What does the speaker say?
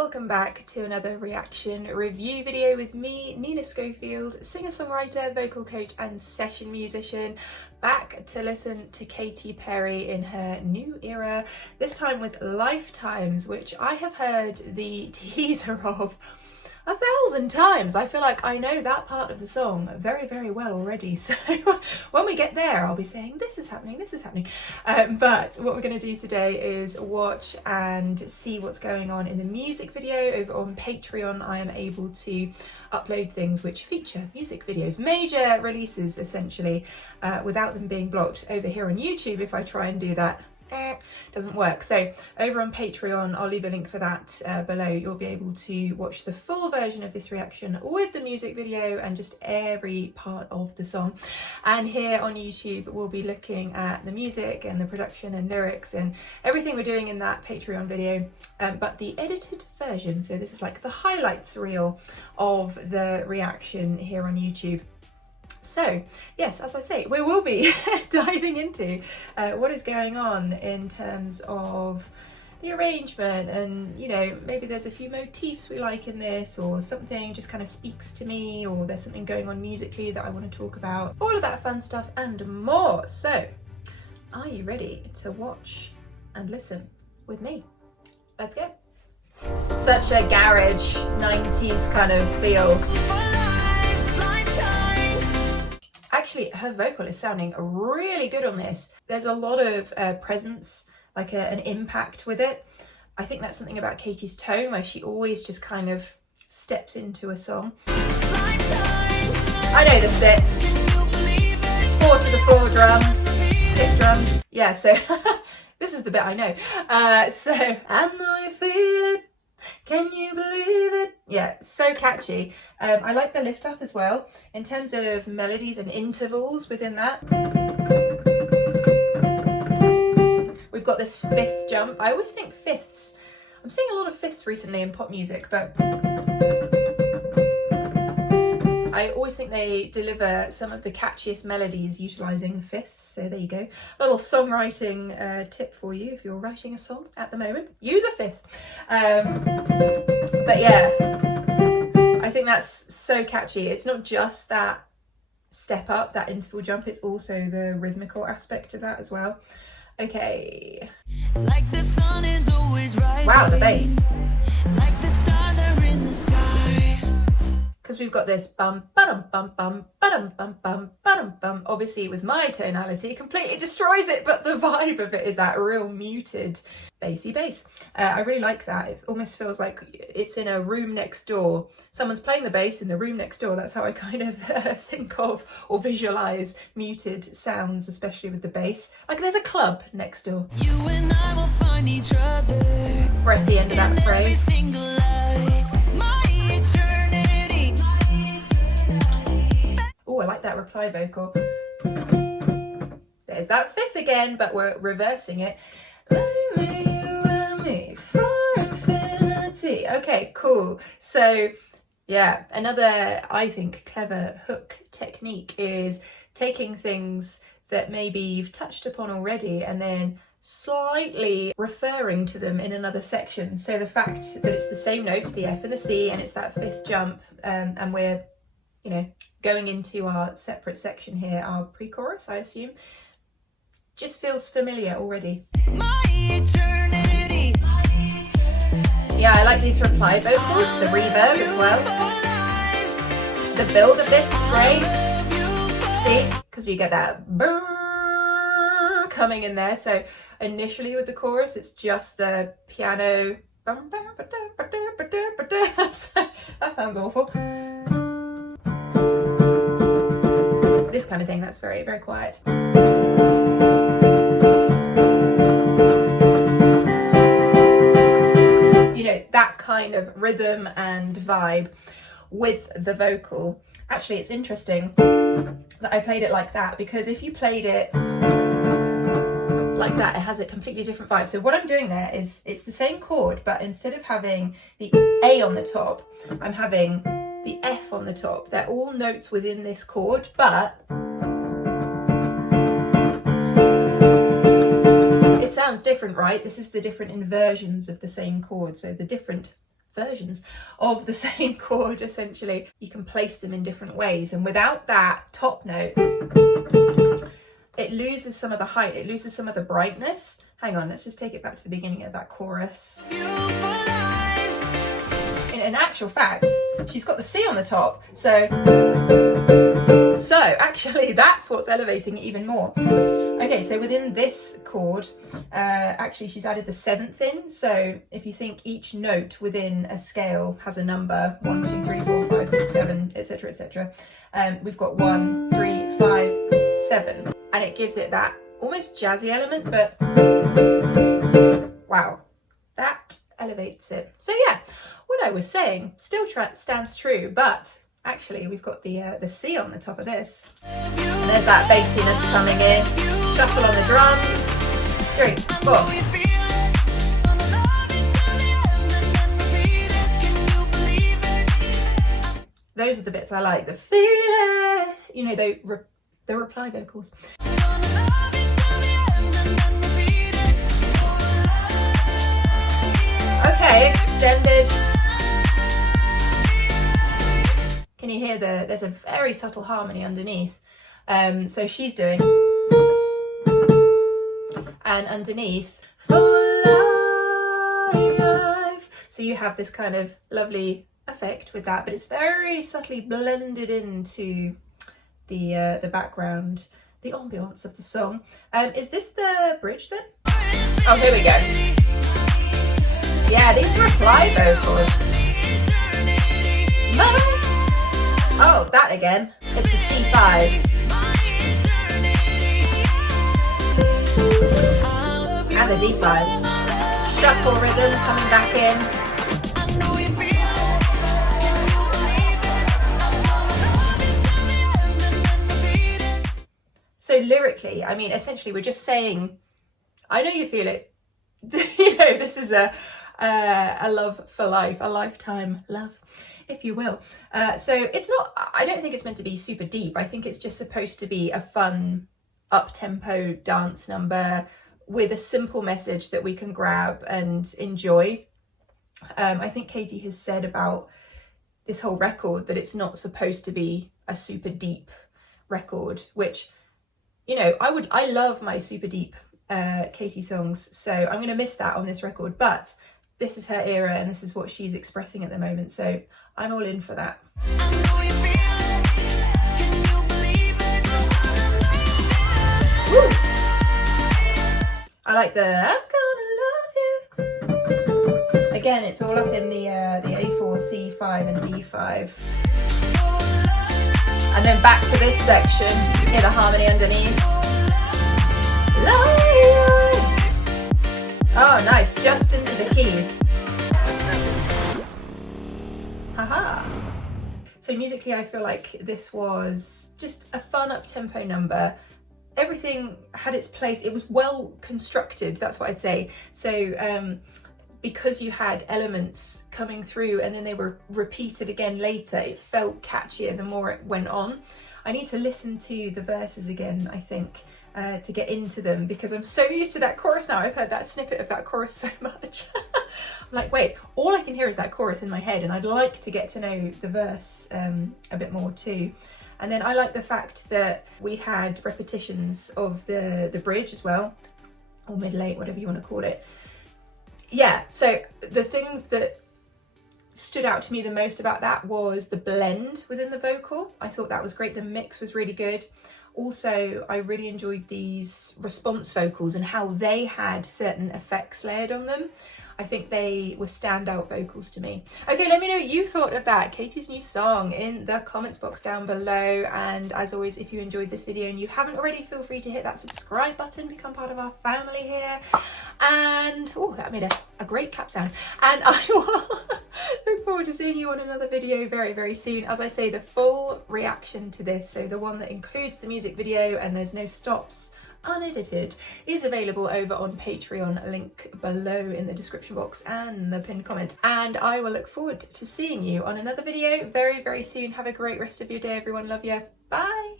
welcome back to another reaction review video with me, Nina Schofield, singer-songwriter, vocal coach and session musician, back to listen to Katy Perry in her new era, this time with Lifetimes, which I have heard the teaser of 1,000 times. I feel like I know that part of the song very, very well already. So when we get there, I'll be saying, this is happening, this is happening. But what we're going to do today is watch and see what's going on in the music video. Over on Patreon, I am able to upload things which feature music videos, major releases essentially, without them being blocked. Over here on YouTube, if I try and do that, doesn't work. So over on Patreon, I'll leave a link for that below. You'll be able to watch the full version of this reaction with the music video and just every part of the song. And here on YouTube, we'll be looking at the music and the production and lyrics and everything we're doing in that Patreon video, but the edited version. So this is like the highlights reel of the reaction here on YouTube. So yes, as I say, we will be diving into what is going on in terms of the arrangement, and you know, maybe there's a few motifs we like in this, or something just kind of speaks to me, or there's something going on musically that I want to talk about, all of that fun stuff and more. So are you ready to watch and listen with me? Let's go. Such a garage 90s kind of feel. Actually, her vocal is sounding really good on this. There's a lot of presence, like an impact with it. I think that's something about Katy's tone, where she always just kind of steps into a song. I know this bit. 4 to the floor drum, 5th drum. Yeah, so this is the bit I know. So, I know you feel it. Can you believe it? Yeah, so catchy. I like the lift up as well, in terms of melodies and intervals within that. We've got this 5th jump. I always think 5ths. I'm seeing a lot of 5ths recently in pop music, but I always think they deliver some of the catchiest melodies utilising 5ths, so there you go. A little songwriting tip for you if you're writing a song at the moment. Use a 5th. But yeah, I think that's so catchy. It's not just that step up, that interval jump, it's also the rhythmical aspect of that as well. Okay. Like the sun is always rising. Wow, the bass. Like the stars are in the sky. Because we've got this bum bum bum bum bum bum bum bum bum. Obviously, with my tonality, completely destroys it, but the vibe of it is that real muted bassy bass. I really like that. It almost feels like it's in a room next door. Someone's playing the bass in the room next door. That's how I kind of think of or visualize muted sounds, especially with the bass. Like there's a club next door. You and I will find each other. We're at the end of that phrase. Oh, I like that reply vocal. There's that 5th again, but we're reversing it. Okay, cool. So yeah, another, I think, clever hook technique is taking things that maybe you've touched upon already and then slightly referring to them in another section. So the fact that it's the same notes, the F and the C, and it's that 5th jump, and we're, you know, going into our separate section here, our pre-chorus, I assume, just feels familiar already. Yeah, I like these reply vocals, the reverb as well. The build of this is great. See, because you get that brrr coming in there. So initially with the chorus, it's just the piano. That sounds awful. This kind of thing, that's very, very quiet. You know, that kind of rhythm and vibe with the vocal. Actually, it's interesting that I played it like that, because if you played it like that, it has a completely different vibe. So what I'm doing there is, it's the same chord, but instead of having the A on the top, I'm having the F on the top. They're all notes within this chord, but it sounds different, right? This is the different inversions of the same chord, so the different versions of the same chord essentially. You can place them in different ways, and without that top note, it loses some of the height, it loses some of the brightness. Hang on, let's just take it back to the beginning of that chorus. In actual fact, she's got the C on the top, so actually that's what's elevating it even more. Okay, so within this chord, actually she's added the 7th in, so if you think each note within a scale has a number, 1, 2, 3, 4, 5, 6, 7, etc, etc, we've got 1, 3, 5, 7, and it gives it that almost jazzy element, but wow, that elevates it. So yeah, what I was saying still stands true, but actually we've got the C on the top of this. And there's that bassiness coming in. Shuffle on the drums. 3, 4. Those are the bits I like. The feel it. You know, the reply vocals. Okay, extended. Can you hear there's a very subtle harmony underneath. So she's doing, and underneath, for life. So you have this kind of lovely effect with that, but it's very subtly blended into the background, the ambience of the song. Is this the bridge then? Oh, here we go. Yeah, these reply vocals. Oh, that again. It's the C5. And the D5. Shuffle rhythm coming back in. So lyrically, I mean, essentially we're just saying, I know you feel it. You know, this is a love for life, a lifetime love, if you will. So it's not, I don't think it's meant to be super deep. I think it's just supposed to be a fun, up-tempo dance number with a simple message that we can grab and enjoy. I think Katy has said about this whole record that it's not supposed to be a super deep record, which, you know, I love my super deep Katy songs, so I'm going to miss that on this record, but this is her era and this is what she's expressing at the moment, so I'm all in for that. Woo! I like the I'm gonna love you. Again, it's all up in the A4, C5 and D5. And then back to this section, you can hear the harmony underneath. Oh, nice, just into the keys. Haha. So musically, I feel like this was just a fun up-tempo number. Everything had its place. It was well constructed, that's what I'd say. So because you had elements coming through and then they were repeated again later, it felt catchier the more it went on. I need to listen to the verses again, I think, to get into them, because I'm so used to that chorus now. I've heard that snippet of that chorus so much. I'm like, wait, all I can hear is that chorus in my head, and I'd like to get to know the verse a bit more too. And then I like the fact that we had repetitions of the bridge as well, or mid-late, whatever you want to call it. Yeah, so the thing that stood out to me the most about that was the blend within the vocal. I thought that was great. The mix was really good. Also, I really enjoyed these response vocals and how they had certain effects layered on them. I think they were standout vocals to me. Okay, let me know what you thought of that, Katy's new song, in the comments box down below. And as always, if you enjoyed this video and you haven't already, feel free to hit that subscribe button, become part of our family here. And, oh, that made a great clap sound. And I will look forward to seeing you on another video very, very soon. As I say, the full reaction to this, so the one that includes the music video and there's no stops, unedited, is available over on Patreon, link below in the description box and the pinned comment. And I will look forward to seeing you on another video very, very soon. Have a great rest of your day, everyone. Love you. Bye.